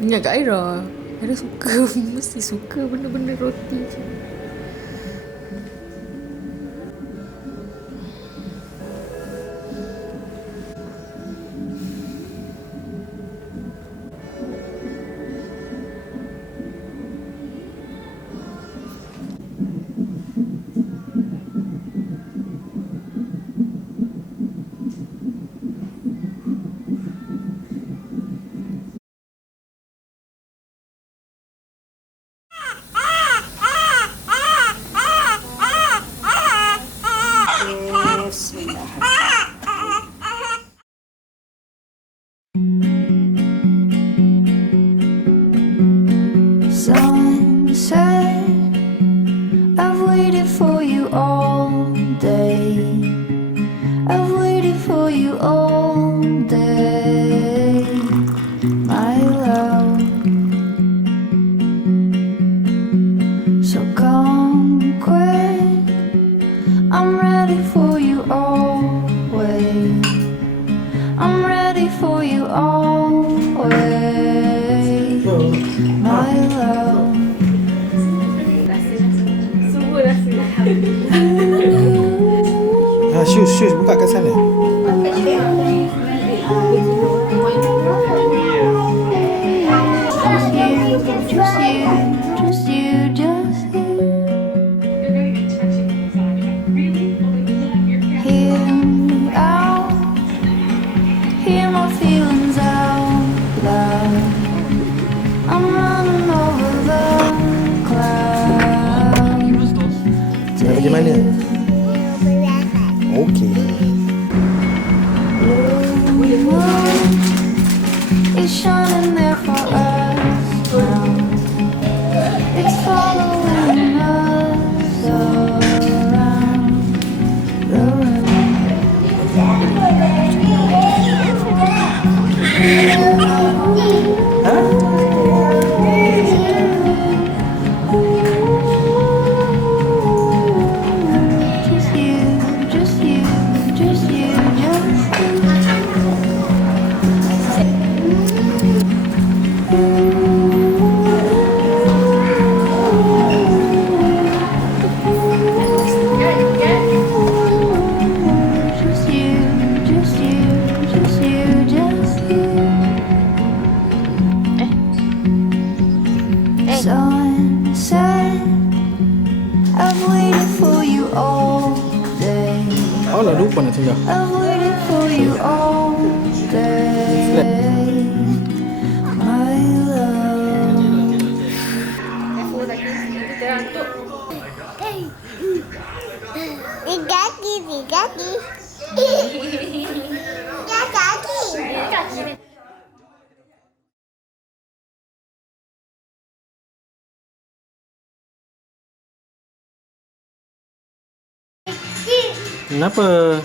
Ingat Kak Aira. Aira suka, mesti suka benda-benda roti je. Sunset, I've waited for you all day. I've waited for you all day, my love. So come quick, I'm ready for you always. I'm ready for you always, my love. Shoes buka kat sana. Just you, just you. Hear me out, hear my feelings out loud. I'm running over the clouds. Nak pergi mana? Okey. It's shining there for us now. It's following us around the room. Just you, just you, just you, just you. Just you, just you, just you, just you. Sunset, I've waited for you all day. Oh lah lupa nak tinggal. I've waited for you all day, my love. Kaki. Kenapa?